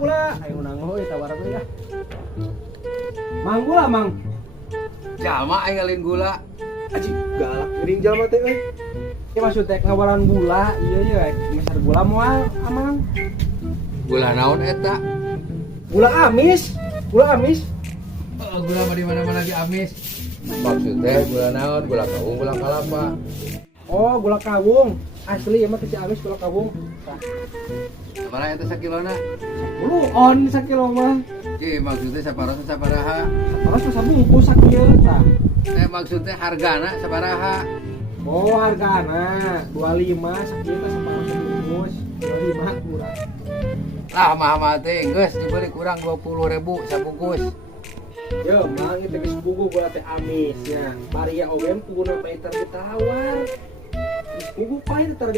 gula. Ayo nanghoy tawaran deui ya. Mang gula, Mang. Jalma aing ngalin gula. Aji galak geuning jalma teh euy. Ieu maksud teh ngawaran gula, ieu ye meser gula moal amang. Gula naon eta? Gula amis. Gula mah di mana-mana lagi amis. Maksudnya gula naon? Gula kawung, gula kalapa. Oh, gula kawung. Asli emang kecil amis gula kawung. Sabaraha eta sakilona? 10 on sakilo mah. Ki maksudnya saparaha sabaraha? Terus sabungkus sakieu tah. Maksudnya hargana sabaraha? Oh, hargana 25 sakieu teh saparah sabungkus. 25 kurang. Lah mah teh geus dibeli kurang 20.000 sabungkus. Yo, Mang itu geus buku gula teh amis nya. Bari ya ogen kuguna paetar ditawar. Geus buku pae teh